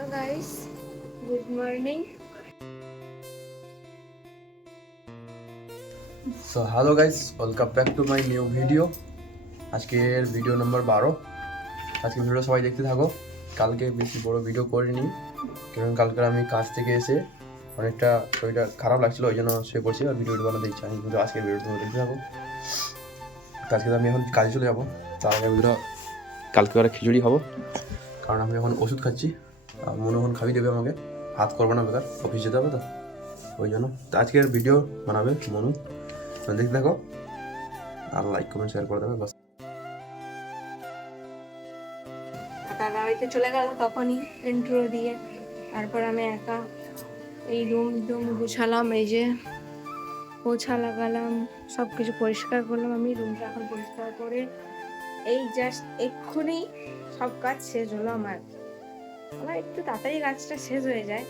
Hello guys, good morning. So hello guys, welcome back to my new video. আজকের video number 12। আজকে video সবাই দেখতে থাকো। কালকে বেশি বড় ভিডিও করিনি, কারণ কালকে আমি কাজ থেকে এসে অনেকটা শরীরটা খারাপ লাগছিলো, ওই জন্য শুয়ে পড়ছি আর ভিডিও বানাতে ইচ্ছা নেই। কিন্তু আজকের ভিডিও তোমরা দেখতে থাকো। তো আজকে আমি এখন কাজে চলে যাবো, তার আগে ভিডিও কালকে ওরা খিচুড়ি খাবো, কারণ আমি এখন ওষুধ খাচ্ছি। আর মনে এখন খাবি দেবে আমাকে, হাত করবো না বেকার, অফিস যেতে হবে তো ওই জন্য। তো আজকের ভিডিও বানাবে মনু, দেখতে থাকো আর লাইক কমেন্ট শেয়ার করে দেবে বাস। দাদা বাড়িতে চলে গেল তখনই ইন্ট্রো দিয়ে, তারপর আমি একা এই রুম গুছালাম, এই যে পোছা লাগালাম, সব কিছু পরিষ্কার করলাম। আমি রুমটা এখন পরিষ্কার করে এই জাস্ট এক্ষুনি সব কাজ শেষ হলো। আমার একটু তাড়াতাড়ি কাজটা শেষ হয়ে যায়।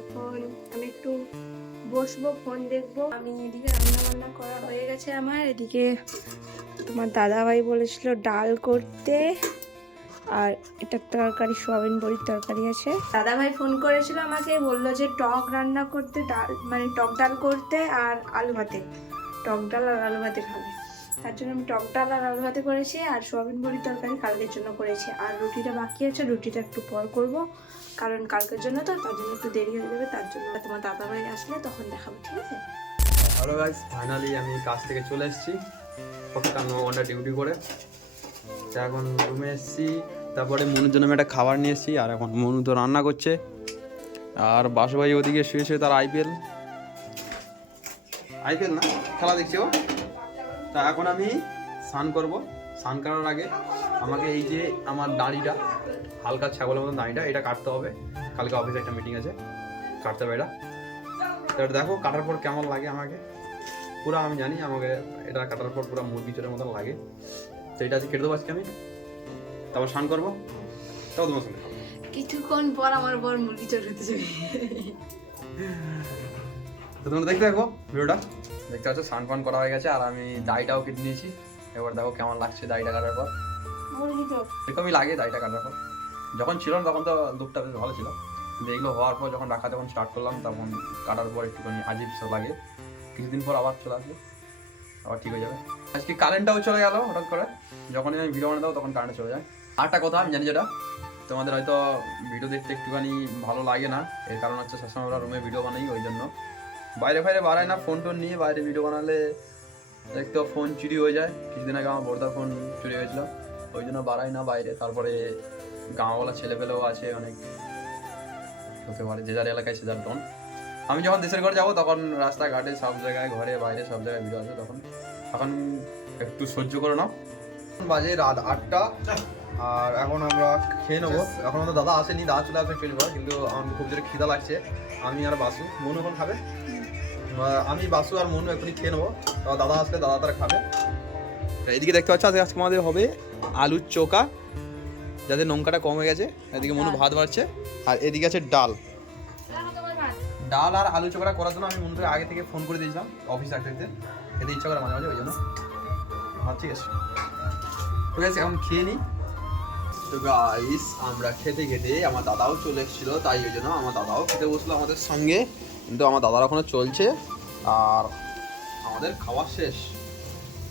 এখন আমি একটু বসবো, ফোন দেখবো। আমি এদিকে রান্না বান্না করা হয়ে গেছে আমার। এদিকে তোমার দাদা ভাই বলেছিল ডাল করতে, আর এটা তরকারি, সোয়াবিন বড়ির তরকারি আছে। দাদা ভাই ফোন করেছিল আমাকে, বললো যে টক রান্না করতে, ডাল মানে টক ডাল করতে আর আলু ভাতে, টক ডাল আর আলু ভাতে খাবে। তার জন্য আমি টক ডাল আর আলু ভাতে করেছি, আর সোয়াবিন বড়ির তরকারি কালকের জন্য করেছি। আর রুটিটা বাকি আছে, রুটিটা একটু পর করব, কারণ কালকের জন্য তো, তার জন্য একটু দেরি হয়ে যাবে। তার জন্য তোমার দাদা ভাই আসলে তখন দেখাবো, ঠিক আছে? হ্যালো গাইস, ফাইনালি আমি কাজ থেকে চলে এসেছি, প্রত্যেকটা 9 ঘন্টা ডিউটি করে। তো এখন রুমে এসেছি, তারপরে মনুর জন্য আমি একটা খাবার নিয়ে এসেছি, আর এখন মনু তো রান্না করছে, আর বাসু ভাই ওদিকে শুয়ে শুয়ে তার আইপিএল না খেলা দেখছে ও। তা এখন আমি স্নান করব। স্নান করার আগে আমাকে এই যে আমার দাড়িটা, হালকা ছাগলের মতন দাড়িটা, এটা কাটতে হবে। কালকে অফিসে একটা মিটিং আছে, কাটতে হবে এটা। তো এটা দেখো কাটার পর কেমন লাগে আমাকে, পুরো আমি জানি আমাকে এটা কাটার পর পুরো মুরগি চোরের মতন লাগে। তো এটা আজকে কেটে দেবো আজকে আমি, তারপর স্নান করবো, তাও তোমার সঙ্গে খাবো। কিছুক্ষণ পর আমার বর মুরগি চোর হতে যাবে। তো তোমরা দেখতে দেখো ভিডিওটা। দেখতে পাচ্ছ স্নান পান করা হয়ে গেছে, আর আমি দাড়িটাও কেটে নিয়েছি। এবার দেখো কেমন লাগছে দাড়িটা কাটার পর। মুরগি চোর এরকমই লাগে দাড়িটা কাটার পর। যখন ছিল না তখন তো লুকটা বেশ ভালো ছিল, কিন্তু এগুলো হওয়ার পর যখন রাখা যখন স্টার্ট করলাম, তখন কাটার পর একটুখানি আজীব সব লাগে। কিছুদিন পর আবার চলে আসবে, আবার ঠিক হয়ে যাবে। আজকে কারেন্টটাও চলে গেল হঠাৎ করে, যখনই আমি ভিডিও বানাতে তখন কারেন্ট চলে যায়। আরেকটা কথা আমি জানি, যেটা তোমাদের হয়তো ভিডিও দেখতে একটুখানি ভালো লাগে না, এর কারণ হচ্ছে সবসময় আমরা রুমে ভিডিও বানাই, ওই জন্য বাইরে ফাইরে বাড়ায় না। ফোন টোন নিয়ে বাইরে ভিডিও বানালে একটু ফোন চুরি হয়ে যায়। কিছুদিন আগে আমার বড়দার ফোন চুরি হয়েছিল, ওই জন্য বাড়াই না বাইরে। তারপরে গাঁওয়ালা ছেলেপেলেও আছে অনেক, হতে পারে যে যার এলাকায় সে যার ডন। আমি যখন দেশের ঘরে যাবো তখন রাস্তাঘাটে সব জায়গায়, ঘরে বাইরে সব জায়গায় ভিডিও আছে, তখন এখন একটু সহ্য করে নাও। বাজে রাত 8টা, আর এখন আমরা খেয়ে নেবো। এখন আমাদের দাদা আসেনি, দাদা চলে আসবে ট্রেন করে, কিন্তু আমার খুব জোরে খিদা লাগছে। আমি আর বাসু, মনু এখন খাবে। আমি বাসু আর মনু এখনই খেয়ে নেবো, দাদা আসলে দাদা তারা খাবে। এদিকে দেখতে পাচ্ছ আজকে আমাদের হবে আলুর চোখা, যাদের লঙ্কাটা কম হয়ে গেছে। এদিকে মনু ভাত বাড়ছে, আর এদিকে আছে ডাল। ডাল আর আলু চোখা করার জন্য আমি মনুকে আগে থেকে ফোন করে দিয়েছিলাম, অফিস থাকতে থাকতে খেতে ইচ্ছা করে মাঝে মাঝে, ওই জন্য। ঠিক আছে, ঠিক আছে, এখন খেয়ে নিই। তো গাইস, আমরা খেতে খেতে আমার দাদাও চলে এসেছিলো, তাই ওই জন্য আমার দাদাও খেতে বসলো আমাদের সঙ্গে। কিন্তু আমার দাদার ওখানে চলছে, আর আমাদের খাওয়া শেষ।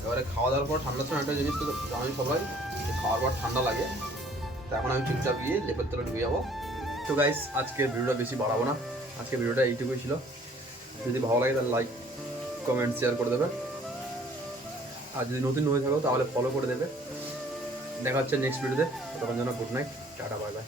এবারে খাওয়া দাওয়ার পর ঠান্ডার সময় একটা জিনিস তো জানি সবাই, খাওয়ার পর ঠান্ডা লাগে। তো এখন আমি চুপচাপ গিয়ে লেপের তলে ঢুকে যাবো। তো গাইস, আজকে ভিডিওটা বেশি বাড়াবো না, আজকে ভিডিওটা এইটুকুই ছিল। যদি ভালো লাগে তাহলে লাইক কমেন্ট শেয়ার করে দেবে, আর যদি নতুন হয়ে থাকো তাহলে ফলো করে দেবে। দেখা হচ্ছে নেক্সট ভিডিওতে, তখন যেন good night, tata, bye bye.